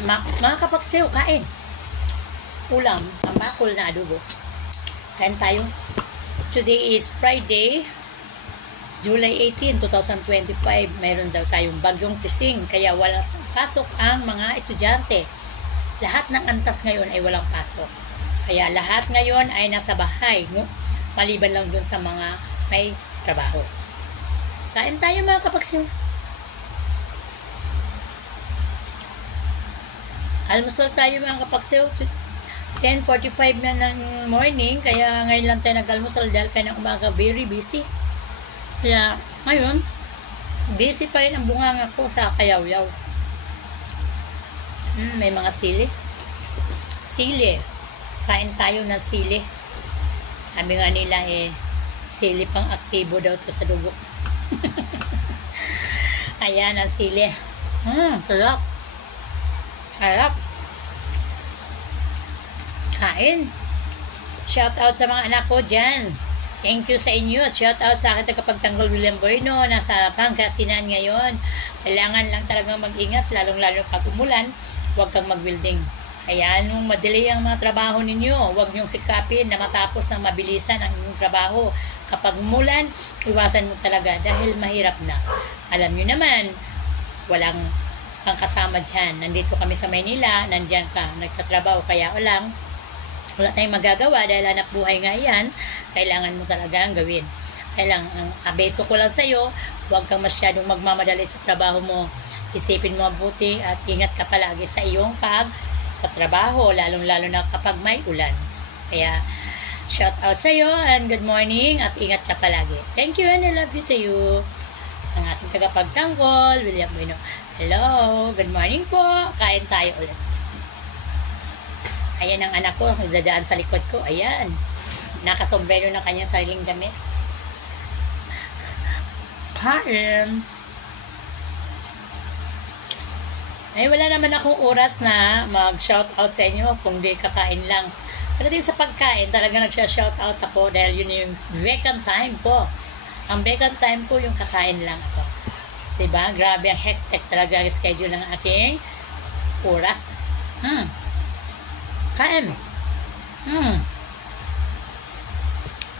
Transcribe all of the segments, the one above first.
Mga kapaksiw, kain. Ulam, ang bakol na adobo. Kain tayo. Today is Friday, July 18, 2025. Mayroon daw tayong bagyong Tising, kaya walang pasok ang mga estudyante. Lahat ng antas ngayon ay walang pasok. Kaya lahat ngayon ay nasa bahay, maliban lang dun sa mga may trabaho. Kain tayo mga kapaksiw. Almusal tayo mga kapaksiw. 10:45 na ng morning, kaya ngayon lang tayo nag-almusal dahil kaya ng umaga very busy. Kaya ngayon, busy pa rin ang bunganga ko sa kayaw-yaw. May mga sili. Sili. Kain tayo ng sili. Sabi nga nila sili pang aktibo daw to sa dugo. Ayan ang sili. Sarap. Harap. Kain. Shout out sa mga anak ko dyan. Thank you sa inyo. Shout out sa akin tagapagtanggol William Bueno. Nasa Pangasinan ngayon. Kailangan lang talagang mag-ingat. Lalong-lalo pag umulan, huwag kang mag-welding. Kaya nung madelay ang mga trabaho ninyo, huwag nyong sikapin na matapos ng mabilisan ang inyong trabaho. Kapag umulan, iwasan mo talaga dahil mahirap na. Alam nyo naman, walang ang kasama dyan. Nandito kami sa Maynila, nandyan ka, nagtatrabaho, kaya wala tayong magagawa dahil anak buhay nga yan, kailangan mo talaga ang gawin. Kailangan, ang abeso ko lang sa'yo, huwag kang masyadong magmamadali sa trabaho mo. Isipin mo mabuti at ingat ka palagi sa iyong pagtatrabaho, lalong-lalo na kapag may ulan. Kaya, shout out sa'yo and good morning at ingat ka palagi. Thank you and I love you to you. Ang ating tagapagtanggol, William Bueno. Hello, good morning po. Kain tayo ulit. Ayan ang anak ko, nagdadaan sa likod ko. Ayan. Nakasombrero ng kanyang sariling damit. Kain. Ay, wala naman akong oras na mag-shout out sa inyo kung di kakain lang. Pero din sa pagkain, talaga nagsha-shout out ako dahil yun yung vacant time ko. Ang vacant time ko yung kakain lang ako. Diba? Grabe ang hectic talaga ang schedule ng aking oras. Kain.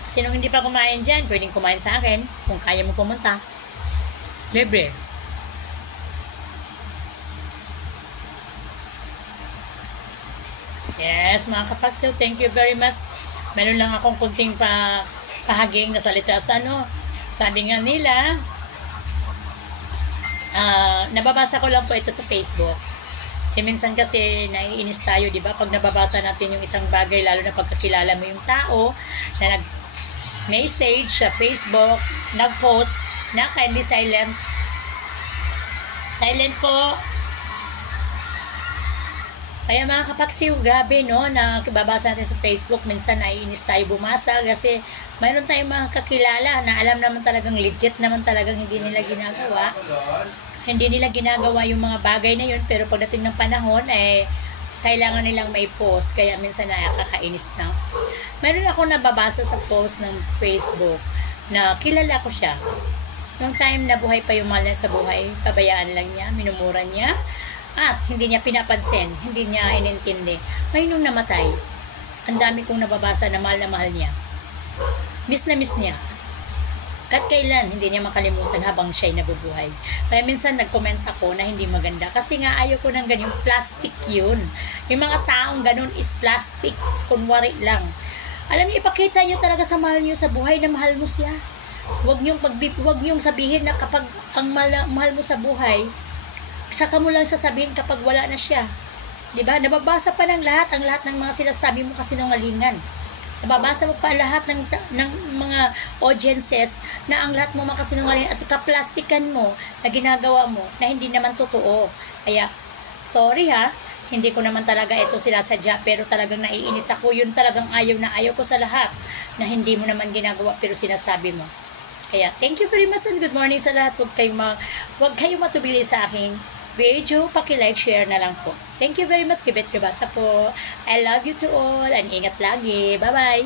Sinong hindi pa kumain dyan, pwedeng kumain sa akin kung kaya mo pumunta. Libre. Yes, mga kapaksil, thank you very much. Meron lang akong kunting pahaging na salita sa sabi nga nila, nababasa ko lang po ito sa Facebook. Minsan kasi naiinis tayo, di ba? Pag nababasa natin yung isang bagay, lalo na pagkakilala mo yung tao na nag-message sa Facebook, nag-post na kindly silent. Silent po. Kaya mga kapaksiw, grabe na babasa natin sa Facebook, minsan naiinis tayo bumasa kasi mayroon tayong mga kakilala na alam naman talagang legit naman talagang hindi nila ginagawa. Hindi nila ginagawa yung mga bagay na yun, pero pagdating ng panahon, kailangan nilang may post. Kaya minsan nakakainis na. Mayroon ako nababasa sa post ng Facebook na kilala ko siya. Nung time na buhay pa yung mahal niya sa buhay, pabayaan lang niya, minumura niya, at hindi niya pinapansin, hindi niya inintindi. May nung namatay, ang dami kong nababasa na mahal niya. Miss na miss niya. Kahit kailan, hindi niya makalimutan habang siya'y nabubuhay. Kaya minsan nag-comment ako na hindi maganda. Kasi nga ayaw ko ng ganyan, plastic yun. Yung mga taong ganun is plastic. Kunwari lang. Alam niyo, ipakita niyo talaga sa mahal niyo sa buhay na mahal mo siya. Huwag niyong sabihin na kapag ang mahal mo sa buhay, saka mo lang sasabihin kapag wala na siya. Diba? Nababasa pa ng lahat, ang lahat ng mga sinasabi mo kasi sinungalingan. Nababasa mo pa lahat ng mga audiences na ang lahat mo makasinungalingan at kaplastikan mo na ginagawa mo na hindi naman totoo. Kaya, sorry hindi ko naman talaga ito sinasadya, pero talagang naiinis ako. Yun talagang ayaw ko sa lahat na hindi mo naman ginagawa pero sinasabi mo. Kaya, thank you very much and good morning sa lahat. Huwag kayong matubili sa aking video, paki-like, share na lang po. Thank you very much. Kibet Kabasa po. I love you to all and ingat lagi. Bye-bye.